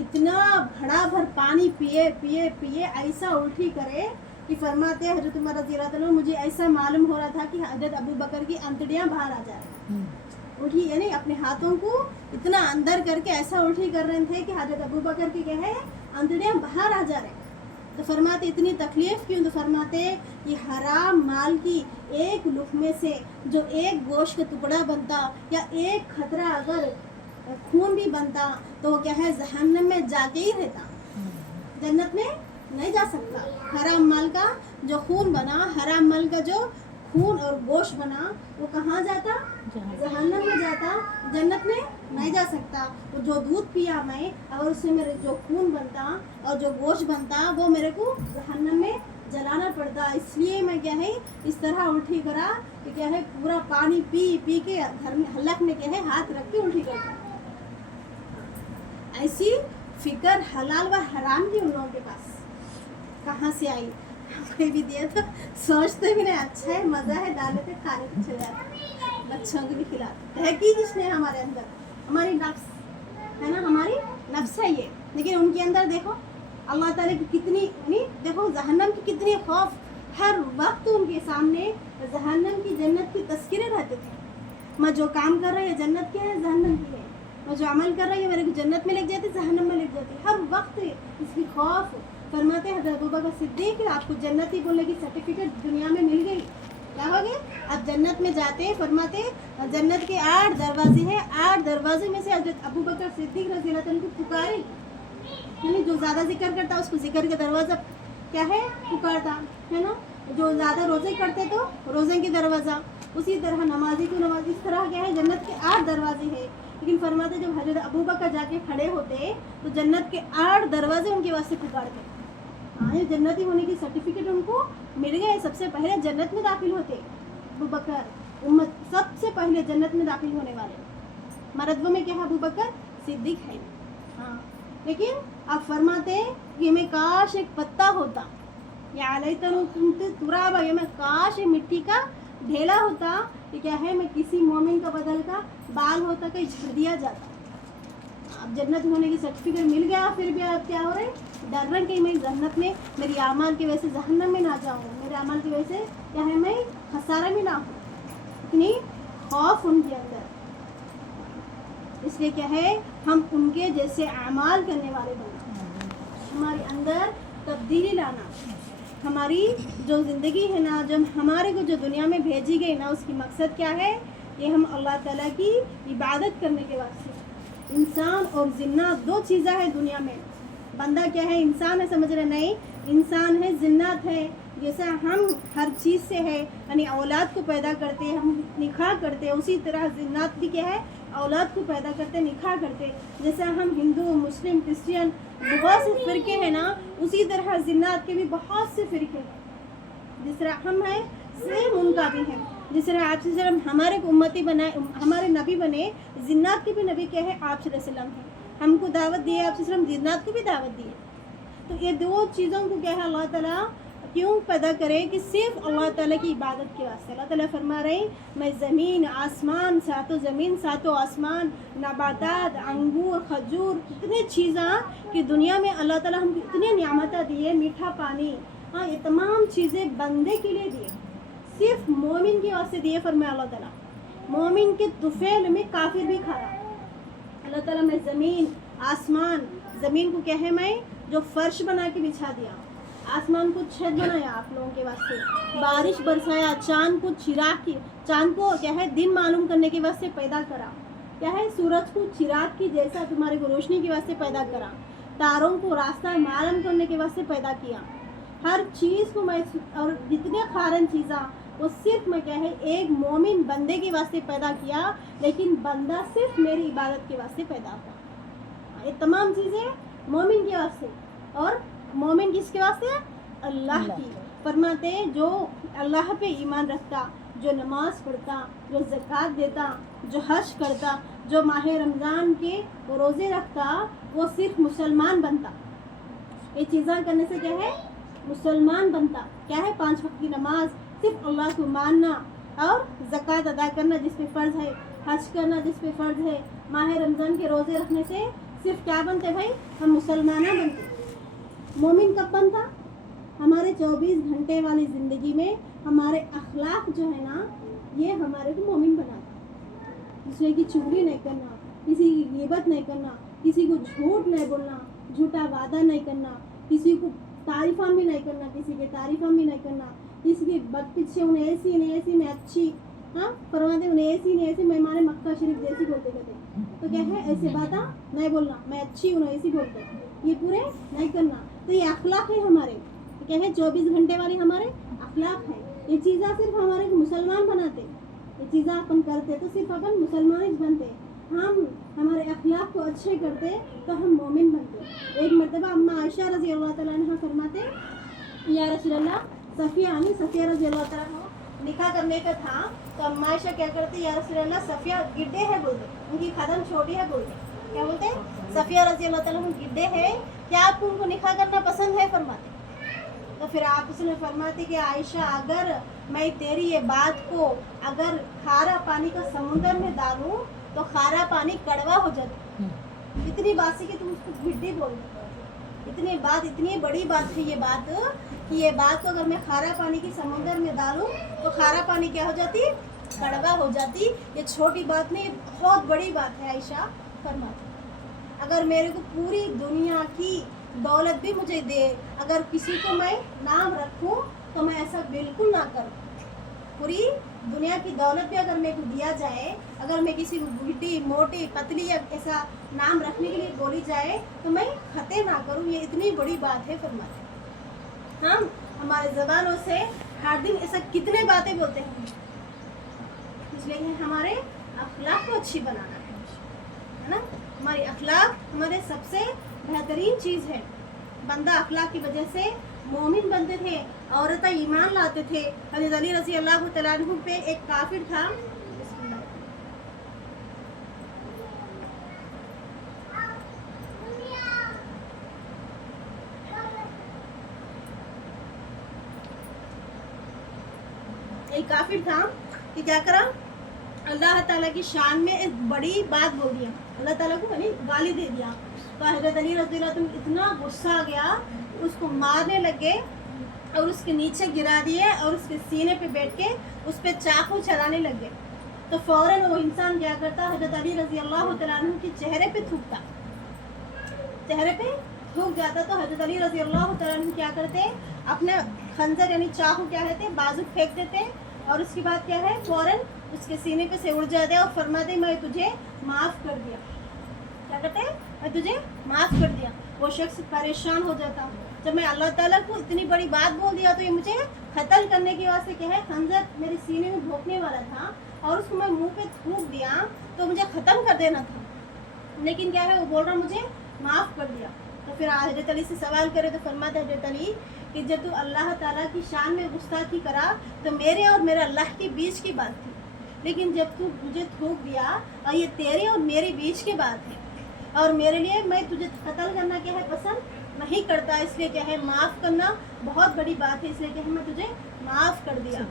इतना भड़ा भर पानी पिए पिए पिए ऐसा उल्टी करे कि फरमाते हैं हजरत उमर रज़ी अल्लाह अन्हु मुझे ऐसा मालूम हो रहा था कि हजरत अबू बकर की अंतड़ियाँ बाहर आ जाए, उल्टी यानी अपने हाथों को इतना अंदर करके ऐसा उल्टी कर रहे थे कि हजरत अबू बकर की क्या है अंतड़ियाँ बाहर आ जा रहे। तो फरमाते इतनी तकलीफ़ क्यों, तो फरमाते ये हराम माल की एक लुक़मे से जो एक गोश्त का टुकड़ा बनता या एक खतरा अगर खून भी बनता तो वो क्या है जहन्नम में जाके ही रहता, जन्नत में नहीं जा सकता। हराम माल का जो खून बना, हराम माल का जो खून और गोश्त बना वो कहाँ जाता, जहन्नम में जाता, जन्नत में नहीं जा सकता। वो जो दूध पिया मैं, अगर उससे मेरे जो खून बनता और जो गोश्त बनता वो मेरे को जहन्नम में जलाना पड़ता, इसलिए मैं क्या है इस तरह उल्टी करा कि क्या है पूरा पानी पी पी के घर में हलक में क्या है हाथ रख के उल्टी करता। ऐसी फिक्र हलाल व हराम की उन लोगों के पास कहाँ से आई? कोई भी दिया तो सोचते भी नहीं, अच्छा है मज़ा है, डाले थे खाने को चले जाते, बच्चों को भी खिलाते है कि जिसने हमारे अंदर हमारी नफ्स है ना, हमारी नफ्स है ये। लेकिन उनके अंदर देखो अल्लाह ताला की कितनी नहीं, देखो जहन्नम की कितनी खौफ, हर वक्त उनके सामने जहन्नम की जन्नत की तस्करे रहते थे। मैं जो काम कर रही है जन्नत की है, जहन्नम की है, मैं जो अमल कर रही है मेरे को जन्नत में लग जाती, जहन्नम में लग जाती, हर वक्त इसकी खौफ। फरमाते हैं हज़रत अबू बकर सिद्दीक़ आपको जन्नती बोलने की सर्टिफिकेट दुनिया में मिल गई, क्या हो गया? अब जन्नत में जाते हैं, फरमाते जन्नत के 8 दरवाजे हैं, 8 दरवाजे में से हज़रत अबू बकर सिद्दीक़ रज़ी अल्लाह तआला को पुकारे, यानी जो ज़्यादा जिक्र करता उसको जिक्र का दरवाज़ा क्या है पुकारता है ना, जो ज़्यादा रोज़े करते तो रोज़े के दरवाज़ा, उसी तरह नमाजी को नमाज, इस तरह क्या है जन्नत के 8 दरवाजे हैं। लेकिन फरमाते जब हज़रत अबू बकर जाके खड़े होते तो जन्नत के 8 दरवाजे उनके वास्ते पुकारते। हाँ, ये जन्नती होने की सर्टिफिकेट उनको मिल गए, सबसे पहले जन्नत में दाखिल होते अबू बकर, उम्मत सबसे पहले जन्नत में दाखिल होने वाले मरतबों में क्या है अबू बकर सिद्दीक़ है। हाँ, लेकिन आप फरमाते कि मैं काश एक पत्ता होता, या तुराबा, या मैं काश मिट्टी का ढेला होता, कि क्या है मैं किसी मोमिन का बदल का बाल होता कहीं झड़ दिया जाता। अब जन्नत होने की सर्टिफिकेट मिल गया, फिर भी आप क्या हो रहे डर रहे कि मैं जन्नत में मेरी आमाल की वजह से जहन्नम में ना जाऊँ, मेरे अमल की वजह से क्या है मैं खसारा में ना हूँ, इतनी खौफ उनके अंदर। इसलिए क्या है हम उनके जैसे अमाल करने वाले बनना, हमारे अंदर तब्दीली लाना, हमारी जो ज़िंदगी है ना, जब हमारे को जो दुनिया में भेजी गई ना, उसकी मकसद क्या है? ये हम अल्लाह ताला की इबादत करने के वास्ते। इंसान और जिन्नात 2 चीज़ें हैं दुनिया में। बंदा क्या है? इंसान है, समझ रहे नहीं? इंसान है, जिन्नात है। जैसा हम हर चीज़ से है, यानी औलाद को पैदा करते हैं, हम निकाह करते हैं, उसी तरह जिन्नात भी क्या है? औलाद को पैदा करते, निकाह करते। जैसा हम हिंदू, मुस्लिम, क्रिश्चियन बहुत से फ़िरके हैं ना, उसी तरह जिन्नात के भी बहुत से फ़िरके हैं। जिस तरह हम हैं सेम उनका भी है। जिस तरह आप सिर्फ हमारे को उम्मती बनाए, हमारे नबी बने, जिन्नात के भी नबी क्या है? आप सल्लल्लाहु अलैहि वसल्लम है। हमको दावत दिए, आप सिर्फ जिन्नात को भी दावत दिए। तो ये 2 चीज़ों को क्या है अल्लाह ताला क्यों पैदा करे? कि सिर्फ अल्लाह ताला की इबादत के वास्ते। अल्लाह ताला फरमा रहे मैं ज़मीन आसमान, सातों ज़मीन सातों आसमान, नबातात, अंगूर, खजूर, इतने चीज़ें कि दुनिया में अल्लाह ताला हमको इतने नियामतें दिए, मीठा पानी, हाँ, ये तमाम चीज़ें बंदे के लिए दिए, सिर्फ मोमिन के वास्ते दिए। फरमाया अल्लाह ताला मोमिन के तुफैल में काफिर भी खा रहा। अल्लाह ताला मैं ज़मीन आसमान, ज़मीन को क्या है मैं जो फर्श बना के बिछा दिया, आसमान को छत बनाया आप लोगों के वास्ते, बारिश बरसाया, चांद को चिराग की, चांद को क्या है दिन मालूम करने के वास्ते पैदा करा, क्या है सूरज को चिराग की जैसा तुम्हारे को रोशनी के वास्ते पैदा करा, तारों को रास्ता मालूम करने के वास्ते पैदा किया। हर चीज़ को मैं, और जितने खारन चीज़ा वो सिर्फ मैं क्या है एक मोमिन बंदे के वास्ते पैदा किया, लेकिन बंदा सिर्फ मेरी इबादत के वास्ते पैदा हुआ। ये तमाम चीज़ें मोमिन के वास्ते, और मोमिन किसके वास्ते? अल्लाह की। फरमाते जो अल्लाह पे ईमान रखता, जो नमाज पढ़ता, जो ज़कात देता, जो हज करता, जो माह रमज़ान के रोज़े रखता, वो सिर्फ मुसलमान बनता। ये चीज़ें करने से क्या है? मुसलमान बनता। क्या है? 5 वक्त की नमाज, सिर्फ अल्लाह को मानना, और ज़कात अदा करना जिस पे फ़र्ज़ है, हज करना जिस पे फ़र्ज़ है, माह रमज़ान के रोज़े रखने से सिर्फ क्या बनते भाई? हम मुसलमान बनते। मोमिन कब बनता? हमारे 24 घंटे वाली ज़िंदगी में हमारे अखलाक जो है ना, ये हमारे को मोमिन बनाता। दूसरे की चुगली नहीं करना, किसी की गिबत नहीं करना, किसी को झूठ नहीं बोलना, झूठा वादा नहीं करना, किसी को तारीफ़ा भी नहीं करना, किसी के तारीफ़ा भी नहीं करना, किसी के बद पीछे उन्हें ऐसी नहीं ऐसी मैं अच्छी, हाँ फरमाते उन्हें ऐसी नहीं ऐसी मैं माने मक्का शरीफ जैसी बोलते कहते। तो क्या है? ऐसे बात नहीं बोलना, मैं अच्छी हूँ ऐसी बोलते, ये पूरे नहीं करना। तो ये अखलाक है हमारे, क्या है? 24 घंटे वाली हमारे अखलाक है। ये चीज़ें सिर्फ हमारे मुसलमान बनाते, ये चीज़ें अपन करते तो सिर्फ अपन मुसलमान ही बनते। हम हमारे अखलाक को अच्छे करते तो हम मोमिन बनते। एक मरतबा अम्मा आयशा रज़ी अल्लाह तआला अन्हा फरमाते या रसूल अल्लाह, सफिया रज़ी अल्लाह तआला अन्हा निकाह करने का था, तो अम्मा आयशा क्या करती, या रसूल अल्लाह सफिया गिड्डे है बोलते, उनकी कदम छोटी है बोलते, क्या बोलते, सफिया रज़ी अल्लाह तआला अन्हा गिड्डे है, क्या आपको उनको निकाह करना पसंद है, फरमाते। तो फिर आप उसने फरमाते कि आयशा, अगर मैं तेरी ये बात को अगर खारा पानी का समुद्र में डालूं तो खारा पानी कड़वा हो जाता। इतनी बात से कि तुम उसको गिड्डी बोल, इतनी बड़ी बात है ये बात, कि ये बात को अगर मैं खारा पानी की समुद्र में डालूं तो खारा पानी क्या हो जाती, कड़वा हो जाती। ये छोटी बात नहीं, बहुत बड़ी बात है। आयशा फरमाती, अगर मेरे को पूरी दुनिया की दौलत भी मुझे दे, अगर किसी को मैं नाम रखूं तो मैं ऐसा बिल्कुल ना करूं। पूरी दुनिया की दौलत भी अगर मेरे को दिया जाए, अगर मैं किसी को बुढ़ी मोटी पतली या ऐसा नाम रखने के लिए बोली जाए तो मैं खते ना करूं। ये इतनी बड़ी बात है, फरमाते। हम हमारे ज़बानों से हर दिन ऐसा कितने बातें बोलते हैं, इसलिए हमारे अखलाक को अच्छी बनाना है ना। हमारी अखलाक हमारे सबसे बेहतरीन चीज़ है। बंदा अखलाक की वजह से मोमिन बनते थे, औरतें ईमान लाते थे। हज़रत अली रज़ी अल्लाह तआला अन्हु पे एक काफिर था, एक काफिर था कि क्या करा, अल्लाह ताला की शान में एक बड़ी बात बोल दिया, अल्लाह ताला को यानी गाली दे दिया। तो हज़रत अली रज़ी अल्लाह तआला इतना गुस्सा आ गया, उसको मारने लगे और उसके नीचे गिरा दिए और उसके सीने पे बैठ के उस पर चाकू चलाने लगे। तो फ़ौरन वो इंसान क्या करता, हज़रत अली रज़ी अल्लाह तआला अन्हु के चेहरे पे थूकता, चेहरे पे थूक जाता। तो हज़रत अली रज़ी अल्लाह तआला अन्हु क्या करते, अपने खंजर यानी चाकू क्या कहते, बाजू फेंक देते और उसके बाद क्या है, फ़ौरन उसके सीने पे से उड़ जाते और फरमाते, मैं तुझे माफ़ कर दिया। क्या कहते, मैं तुझे माफ़ कर दिया। वो शख्स परेशान हो जाता, जब मैं अल्लाह ताला को इतनी बड़ी बात बोल दिया तो ये मुझे कत्ल करने की वजह से क्या है, खंजर मेरे सीने में भोंकने वाला था और उसको मैं मुंह पे थूक दिया तो मुझे ख़त्म कर देना था, लेकिन क्या है, वो बोल रहा मुझे माफ़ कर दिया। तो फिर हज़रत अली से सवाल करे तो फरमाते हज़रत अली कि जब तू अल्लाह ताला की शान में गुस्ताखी करा तो मेरे और मेरे अल्लाह के बीच की बात थी, लेकिन जब तू मुझे थूक दिया और ये तेरे और मेरे बीच की बात है, और मेरे लिए मैं तुझे कत्ल करना क्या है पसंद नहीं करता, इसलिए क्या है माफ़ करना बहुत बड़ी बात है, इसलिए क्या है मैं तुझे माफ़ कर दिया।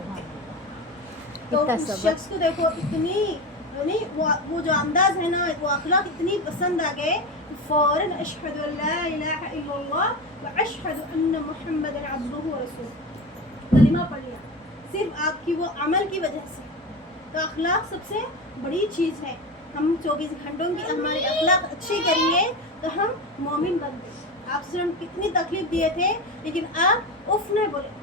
तो उस शख्स को देखो इतनी यानी वो जो अंदाज है ना, वो अखलाक इतनी पसंद आ गए, फ़ौरन अशहदु अल्ला इलाहा इल्लल्लाह व अशहदु अन्न मुहम्मदन अब्दुहु व रसूलुहु कलिमा पढ़ लिया, सिर्फ आपकी वो अमल की वजह से। तो अखलाक सबसे बड़ी चीज़ है। हम 24 घंटों की हमारी अखलाक अच्छी करेंगे तो हम मोमिन बनते। आप सिर्फ कितनी तकलीफ दिए थे लेकिन आप उफ नहीं बोले।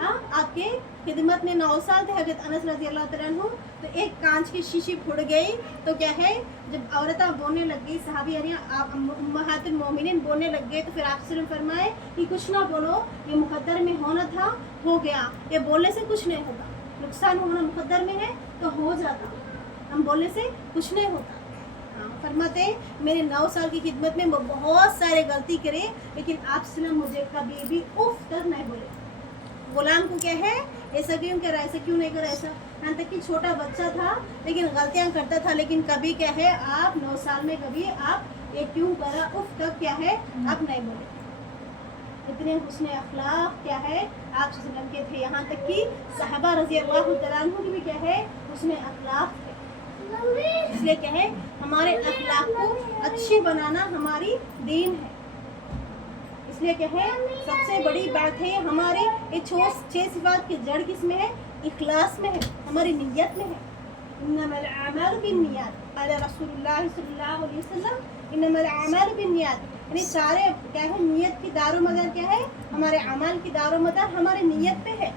हाँ, आपके खिदमत में 9 साल थे हज़रत अनस रज़ी अल्लाह तआला अन्हु, तो एक कांच की शीशी फूट गई तो क्या है, जब औरतें बोलने लग गई, सहाबी यानी उम्महातुल मोमिनीन बोलने लग गए, तो फिर आप सिर्फ फरमाए कि कुछ ना बोलो, ये मुकद्दर में होना था हो गया, ये बोलने से कुछ नहीं होगा, नुकसान होना मुकद्दर में है तो हो जाता, हम बोलने से कुछ नहीं होता। हाँ, फरमाते मेरे 9 साल की खिदमत में वो बहुत सारे गलती करे, लेकिन आप सिर्फ मुझे कभी भी उफ तक नहीं बोले। गुलाम को क्या है, ऐसा क्यों करा, ऐसा क्यों नहीं करा, ऐसा, यहाँ तक कि छोटा बच्चा था लेकिन गलतियाँ करता था, लेकिन कभी क्या है आप 9 साल में कभी आप ये क्यों करा उफ तक क्या है आप नहीं बोले। इतने हुस्न अखलाक क्या है आप वसल्लम के थे, यहाँ तक कि सहाबा रज़ी अल्लाह तआला अन्हु की भी क्या है हुस्न अखलाक थे। इसलिए क्या है हमारे अखलाक को अच्छी बनाना हमारी दीन है। इसलिए क्या है सबसे बड़ी बात है हमारे ये 6 सिफात की जड़ किसमें है, इखलास में है, हमारी नियत में है। इन्नमल अमालु बिन्नियात, क़ाल रसूलुल्लाह सल्लल्लाहु अलैहि वसल्लम इन्नमल अमालु बिन्नियात, यानी सारे क्या है नियत की दारोमदार क्या है, हमारे अमाल की दारोमदार हमारे नियत पे है।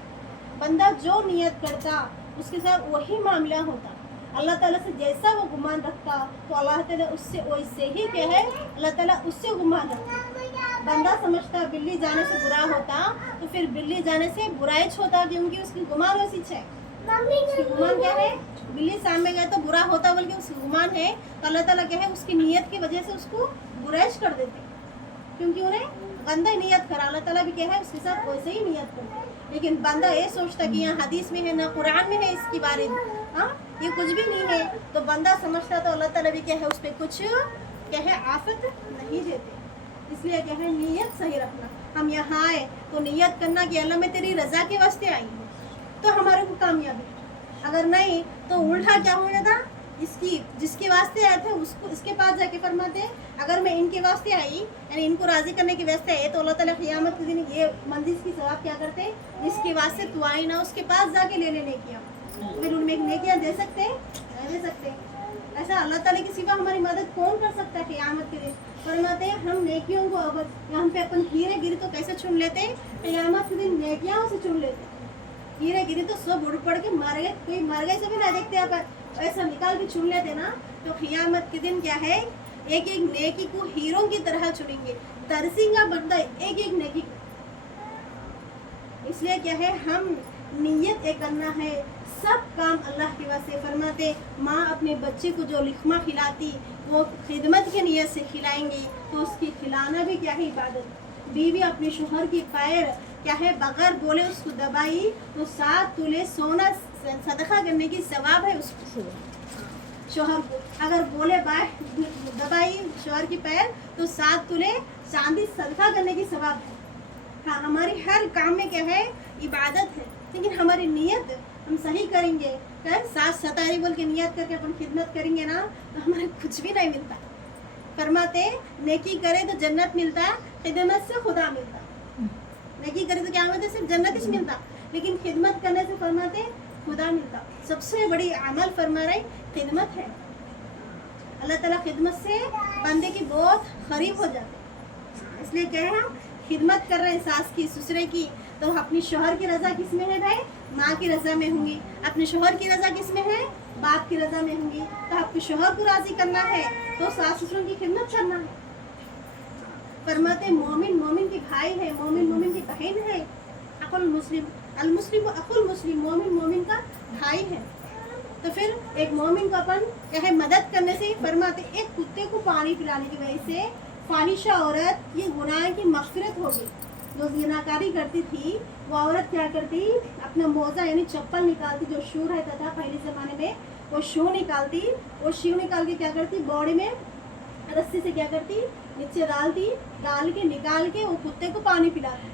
बंदा जो नियत करता उसके साथ वही मामला होता। अल्लाह ताला से जैसा वो गुमान रखता तो अल्लाह ताला उससे वैसे ही क्या है अल्लाह ताला उससे गुमान रखता। बंदा समझता बिल्ली जाने से बुरा होता तो फिर बिल्ली जाने से बुराई होता, क्योंकि उसकी गुमान वैसी है। उसकी गुमान क्या है, बिल्ली सामने गया तो बुरा होता बल्कि उसकी गुमान है, तो अल्लाह ताला क्या है उसकी नीयत की वजह से उसको बुराइश कर देते, क्योंकि उन्हें बंदा नियत करा, अल्लाह ताला भी क्या है उसके साथ वैसे ही नियत करता है। लेकिन बंदा ये सोचता कि यहाँ हदीस में है ना कुरान में है इसके बारे में, हाँ ये कुछ भी नहीं है, तो बंदा समझता तो अल्लाह ताला भी क्या है उस पर कुछ क्या है आफत नहीं देते। इसलिए क्या है नियत सही रखना। हम यहाँ आए तो नियत करना कि अल्लाह मैं तेरी रज़ा के वास्ते आई हूँ तो हमारे को कामयाबी, अगर नहीं तो उल्टा क्या हो जाता, इसकी जिसके वास्ते आए थे उसको इसके पास जाके फरमाते अगर मैं इनके वास्ते आई यानी इनको राज़ी करने के वास्ते आए तो अल्लाह ताला क़ियामत के दिन ये मंजिल की सवाब क्या करते, जिसके वास्ते तू आई ना उसके पास जाके ले लेने किया, फिर उनमें नेकियां दे सकते नहीं दे सकते। ऐसा अल्लाह ताला के सिवा हमारी मदद कौन कर सकता है क़ियामत के दिन। फरमाते हम नेकियों को अगर यहाँ पे अपन हीरे गिरी तो कैसे चुन लेते, क़ियामत के दिन नेकियां से चुन लेते। हीरे गिरी तो सब उड़ पड़ के मर गए, कोई मर गए से भी ना देखते अपन, ऐसा निकाल के चुन लेते ना, तो क़ियामत के दिन क्या है एक एक नेकी को हीरों की तरह चुनेंगे, तरसेगा बंदा एक एक नेकी को। इसलिए क्या है हम नियत एक करना है, सब काम अल्लाह के वास्ते। फरमाते माँ अपने बच्चे को जो लिखमा खिलाती वो खिदमत के नियत से खिलाएंगी तो उसकी खिलाना भी क्या है इबादत। बीवी अपने शोहर की पैर क्या है बगैर बोले उसको दबाई तो 7 तोले सोना सदका करने की सवाब है उसको। शोहर को अगर बोले दबाई शोहर की पैर तो 7 तोले चांदी सदका करने की सवाब है। हाँ हमारी हर काम में क्या है इबादत है, लेकिन हमारी नियत हम सही करेंगे, साथ सतारी बोल के नियत करके अपन खिदमत करेंगे ना तो हमारे कुछ भी नहीं मिलता। फरमाते नेकी करे तो जन्नत मिलता है, खिदमत से खुदा मिलता। नेकी करे तो क्या होता है सिर्फ जन्नत ही मिलता, लेकिन खिदमत करने से फरमाते खुदा मिलता। सबसे बड़ी अमल फरमा रहे खिदमत है। अल्लाह ताला खिदमत से बंदे की बहुत करीब हो जाते। इसलिए क्या है हम खिदमत कर रहे हैं सास की ससुरे की, तो अपनी शोहर की रज़ा किस में है भाई, माँ की रज़ा में होंगी। अपने शोहर की रज़ा किस में है, बाप की रज़ा में होंगी। तो आपके शोहर को राज़ी करना है तो सास ससुर की खिदमत करना है। फरमाते मोमिन मोमिन की भाई है, मोमिन मोमिन की बहन है। अकुल मुस्लिम अल मुस्लिम अकुल मुस्लिम, मोमिन मोमिन का भाई है। तो फिर एक मोमिन को अपन क्या है मदद करने से फरमाते एक कुत्ते को पानी पिलाने की वजह से फाहिशा औरत ये गुनाह की मग़फ़िरत होगी। जो ज़िनाकारी करती थी वो औरत क्या करती, अपना मोज़ा यानी चप्पल निकालती, जो शू रहता था पहले ज़माने में वो शू निकालती, वो शू निकाल के क्या करती बॉडी में रस्सी से क्या करती नीचे डालती, डाल के निकाल के वो कुत्ते को पानी पिलाती।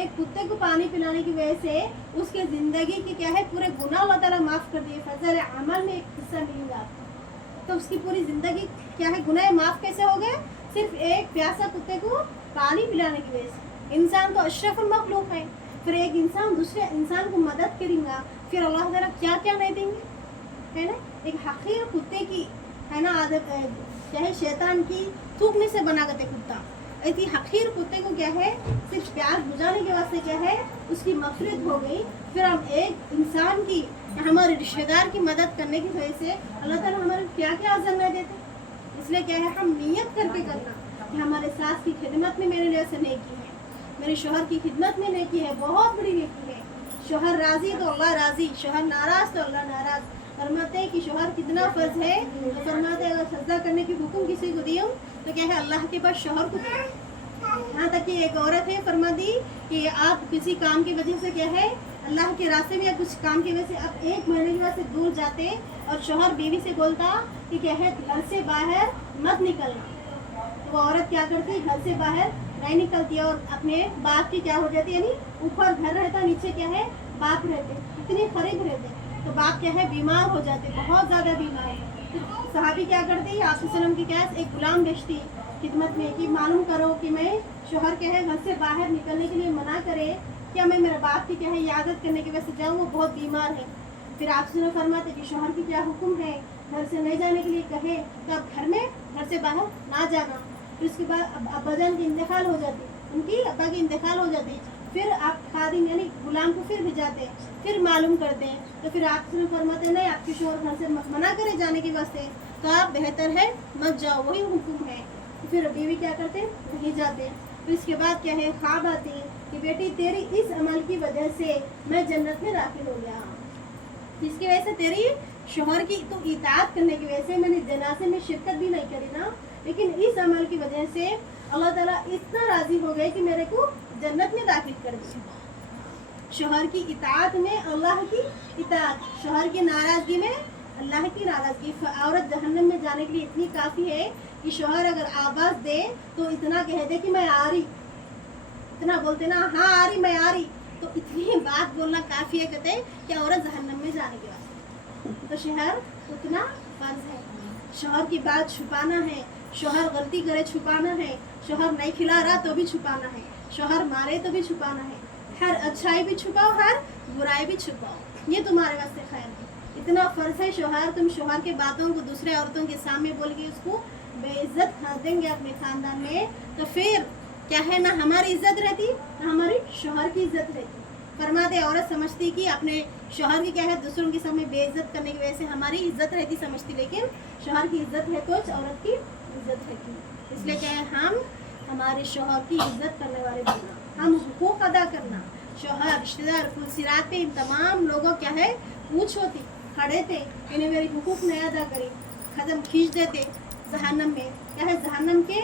एक कुत्ते को पानी पिलाने की वजह से उसके ज़िंदगी की क्या है पूरे गुनाह अल्लाह ताला माफ़ कर दिए। फजल अमल में एक हिस्सा मिलेगा आपको, तो उसकी पूरी ज़िंदगी क्या है गुनाह माफ़ कैसे हो गए, सिर्फ एक प्यासा कुत्ते को पानी पिलाने की वजह से। इंसान तो अशरफुल मखलूक है, फिर एक इंसान दूसरे इंसान को मदद करेगा, फिर अल्लाह ताला क्या क्या नहीं देंगे, है ना। एक हकीर कुत्ते की है ना आदत है, क्या है शैतान की थूकने से बना करते कुत्ता, ऐसी हकीर कुत्ते को क्या है सिर्फ प्यार बुझाने के वास्ते क्या है उसकी मग़फ़िरत हो गई। फिर हम एक इंसान की हमारे रिश्तेदार की मदद करने की वजह से अल्लाह ताला हमारे क्या क्या अज़र नहीं देते। इसलिए क्या है हम नियत करके करना कि हमारे सास की खिदमत में मेरे लिए से नेकी है, मेरे शोहर की खिदमत में नेकी है, बहुत बड़ी नेकी है। शोहर राज़ी तो अल्लाह राज़ी, शोहर नाराज़ तो अल्लाह नाराज़। फरमाते हैं कि शोहर कितना फ़र्ज है, तो फरमाते हैं अगर सजदा करने की हुक्म किसी को दिया तो क्या है अल्लाह के पास शोहर को दिया। यहाँ तक कि एक औरत है फरमा दी कि आप किसी काम की वजह से क्या है अल्लाह के रास्ते में या कुछ काम की वजह से आप 1 महीने के वास्ते दूर जाते और शोहर बीवी से बोलता कि क्या है घर से बाहर मत निकलना, तो वो औरत क्या करती घर से बाहर नहीं निकलती और अपने बाप की क्या हो जाती, यानी ऊपर घर रहता नीचे क्या है बाप रहते, इतने करीब रहते, तो बाप क्या है बीमार हो जाते, बहुत ज़्यादा बीमार। तो सहाबी क्या करती आप वसल्लम की क्या एक गुलाम बेचती खिदमत में कि मालूम करो कि मैं शोहर क्या है घर से बाहर निकलने के लिए मना करे, क्या मैं मेरे बाप की क्या है इयादत करने की वजह से जाऊँ, वो बहुत बीमार है। फिर आप फरमाते कि शोहर की क्या हुक्म है, घर से नहीं जाने के लिए कहे तो आप घर से बाहर ना जाना। फिर उसके बाद अब्बाजान की इंतकाल हो जाती, उनकी अब्बा की इंतकाल हो जाती, फिर आप खादिम यानी गुलाम को फिर भिजाते हैं, फिर मालूम करते हैं, तो फिर आप फरमाते नहीं आपके शोहर घर से मना करे जाने के वास्ते, तो आप बेहतर है मत जाओ, वही हुक्म है। तो फिर बीवी क्या करते नहीं जाते। फिर इसके बाद क्या है ख्वाब आती है कि बेटी तेरी इस अमल की वजह से मैं जन्नत में दाखिल हो गया, जिसकी वजह से तेरी शोहर की तो इताअत करने की वजह से मैंने जनाजे में शिरकत भी नहीं करी ना, लेकिन इस अमल की वजह से अल्लाह ताला इतना राजी हो गए कि मेरे को जन्नत में दाखिल कर दिया। शोहर की इताअत में अल्लाह की इताअत, शोहर की नाराज़गी में अल्लाह की नाराज़गी। औरत जहन्नम में जाने के लिए इतनी काफ़ी है कि शोहर अगर आवाज़ दे तो इतना कह दे कि मैं आ रही, इतना बोलते ना, हाँ आ रही, मैं आ रही, तो इतनी बात बोलना काफ़ी है कहते हैं कि औरत जहन्नम में जाने के वास्ते। तो शोहर उतना फर्ज है, शोहर की बात छुपाना है, शोहर गलती करे छुपाना है, शोहर नहीं खिला रहा तो भी छुपाना है, शोहर मारे तो भी छुपाना है, हर अच्छाई भी छुपाओ, हर बुराई भी छुपाओ, ये तुम्हारे वास्ते खैर है। इतना फर्ज है शोहर, तुम शोहर के बातों को दूसरे औरतों के सामने बोल के उसको बेइज्जत कर देंगे अपने खानदान में, तो फिर क्या है, ना हमारी इज्जत रहती ना हमारी शोहर की इज्जत रहती। फरमाते औरत समझती कि अपने शोहर की क्या है दूसरों के सामने बेइज्जत करने की वजह से हमारी इज्जत रहती समझती, लेकिन शोहर की इज्जत है तो औरत की इज्जत रहती। इसलिए क्या है, हम हमारे शोहर की इज्जत करने वाले बनना, हम हुकूक अदा करना। शोहर, रिश्तेदार, पुलसिरात पे इन तमाम लोगों क्या है पूछ होती, खड़े थे, इन्हें मेरी हुकूक नहीं अदा करी, खत्म खींच देते जहन्नम में। क्या है, जहन्नम के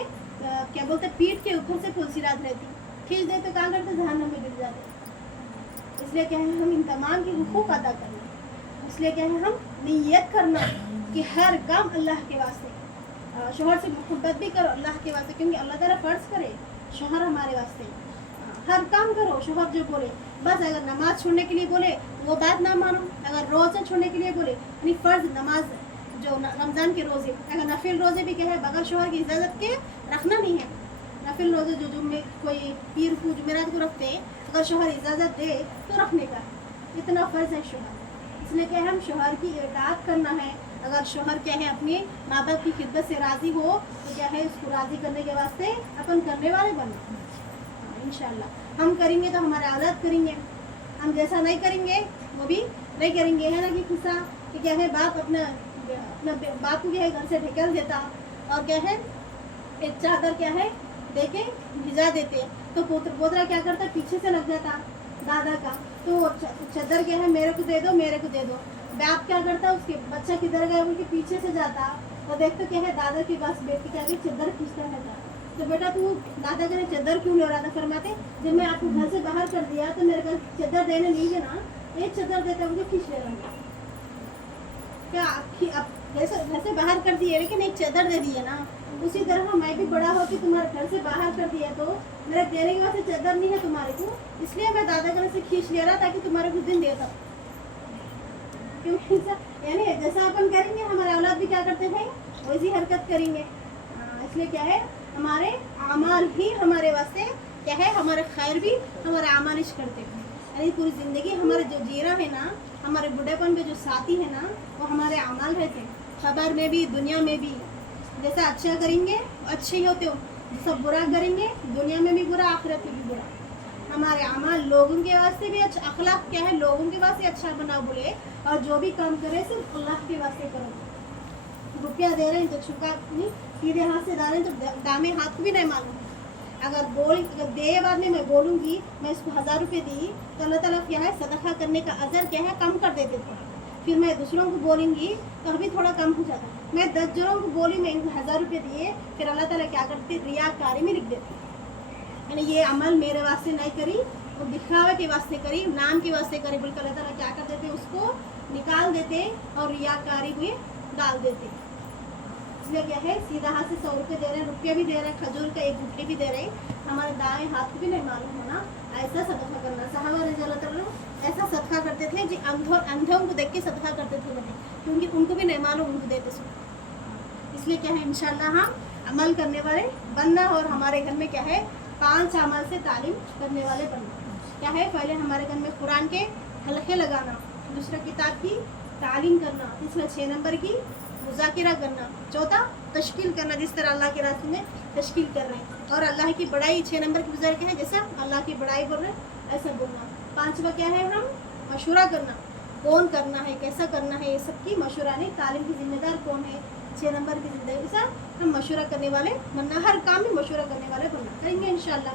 क्या बोलते पीठ के ऊपर से पुलसिरात रहती, खींच देते, कहाँ करते, जहन्नम में गिर जाते। इसलिए क्या है, हम इन तमाम की हुकूक अदा करना। इसलिए क्या है, हम नियत करना कि हर काम अल्लाह के वास्ते, शोहर से मोहब्बत भी करो अल्लाह के वास्ते, क्योंकि अल्लाह ताला फ़र्ज़ करे शोहर हमारे वास्ते। हर काम करो, शोहर जो बोले, बस अगर नमाज छोड़ने के लिए बोले वो बात ना मानो, अगर रोज़ा छोड़ने के लिए बोले, यानी फ़र्ज़ नमाज जो रमज़ान के रोज़े, अगर नफिल रोज़े भी क्या है बगैर शोहर की इजाज़त के रखना नहीं है। नफिल रोज़े जो जुम्मे कोई पीर को जुमेरात को रखते हैं, अगर शोहर इजाज़त दे तो रखने का, इतना फ़र्ज़ है शोहर। इसलिए क्या है, हम शोहर की इताअत करना है। अगर शोहर क्या है अपने माँ बाप की खिदमत से राज़ी हो तो क्या है उसको राज़ी करने के वास्ते अपन करने वाले बनना। इंशाअल्लाह हम करेंगे तो हमारे औलाद करेंगे, हम जैसा नहीं करेंगे वो भी नहीं करेंगे। है ना कि किस्सा कि क्या है, बाप अपना बाप को क्या है घर से ढकेल देता और क्या है एक चादर क्या है देके भिजा देते, तो पोतरा क्या करता, पीछे से लग जाता दादा का, तो चादर क्या है मेरे को दे दो, मेरे को दे दो। बाप क्या करता, उसके बच्चा किधर गया उनके पीछे से जाता और देखते क्या है दादा के पास बेटी क्या चादर खींचता रहता। तो बेटा तू दादा का चादर क्यों ले रहा था, फरमाते जब मैं आपको घर से बाहर कर दिया तो मेरे पास चादर देने नहीं है ना, एक चादर देता मुझे खींच ले रहा है। क्या अब जैसे घर से बाहर कर दिए लेकिन एक चादर दे दी है ना, उसी तरह मैं भी बड़ा हो कि तुम्हारे घर से बाहर कर दिया तो मेरे देने के वास्ते चादर नहीं है तुम्हारे को, इसलिए मैं दादा घर से खींच ले रहा ताकि तुम्हारे कुछ दिन देता। क्योंकि यानी जैसा अपन करेंगे हमारे औलाद भी क्या करते हैं वैसी हरकत करेंगे। इसलिए क्या है, हमारे अमाल ही हमारे वास्ते क्या है, हमारे खैर भी हमारे अमालिश करते हैं। यानी पूरी ज़िंदगी हमारे जो जीरा है ना, हमारे बुढ़ेपन के जो साथी है ना, वो हमारे अमाल रहते हैं, खबर में भी दुनिया में भी। जैसा अच्छा करेंगे अच्छे ही होते हो, सब बुरा करेंगे दुनिया में भी बुरा, आखिरत में भी बुरा। हमारे अमाल लोगों के वास्ते भी अच्छा, अखलाक क्या है लोगों के वास्ते अच्छा बना बोले, और जो भी काम करे सिर्फ अल्लाह के वास्ते करो। रुपया दे रहे हैं तो छुपा नहीं, सीधे हाथ से डालें तो दामे हाथ को भी नहीं मालूम। अगर दे बाद में मैं बोलूँगी मैं इसको 1000 रुपये दी तो अल्लाह ताला क्या है सदका करने का अजर क्या है कम कर देते थे। फिर मैं दूसरों को बोलूँगी तो अभी थोड़ा कम हो जाता। मैं 10 जनों को बोली मैं इनको 1000 रुपये दिए, फिर अल्लाह ताला क्या करते रियाकारी में लिख देते, यानी ये अमल मेरे वास्ते नहीं करी, वो दिखावे के वास्ते करी, नाम के वास्ते करी, बल्कि अल्लाह ताला क्या कर देते उसको निकाल देते और रियाकारी में डाल देते। इसलिए क्या है सीधा हाथ से 100 रुपये दे रहे हैं, रुपया भी दे रहे हैं, खजूर का एक गुठली भी दे रहे हैं, हमारे दाएं हाथ को भी नहीं मालूम होना, ऐसा सदका करना। सहाबा रज़ियल्लाहु अन्हुम ऐसा सदका करते थे जी, अंधों को देख के सदका करते थे बने, क्योंकि उनको भी नहीं मालूम उनको देते सो। इसलिए क्या है इंशाअल्लाह हम अमल करने वाले बनना, और हमारे घर में क्या है 5 अमल से तालीम करने वाले बनना। क्या है पहले हमारे घर में कुरान के हल्के लगाना, दूसरा किताब की तालीम करना, तीसरा 6 नंबर की मुज़ाकिरा करना, चौथा तश्कील करना जिस तरह अल्लाह के रास्ते में तश्कील कर रहे हैं, और अल्लाह की बड़ाई 6 नंबर की मुज़ाकिरा है जैसा अल्लाह की बड़ाई बोल रहे हैं ऐसा बोलना। 5वां क्या है हम मशवरा करना, कौन करना है कैसा करना है ये सब की मशवरा नहीं, तालीम की जिम्मेदार कौन है, 6 नंबर की जिम्मेदारी के साथ हम मशवरा करने वाले बनना, हर काम में मशवरा करने वाले बनना, करेंगे इंशाअल्लाह।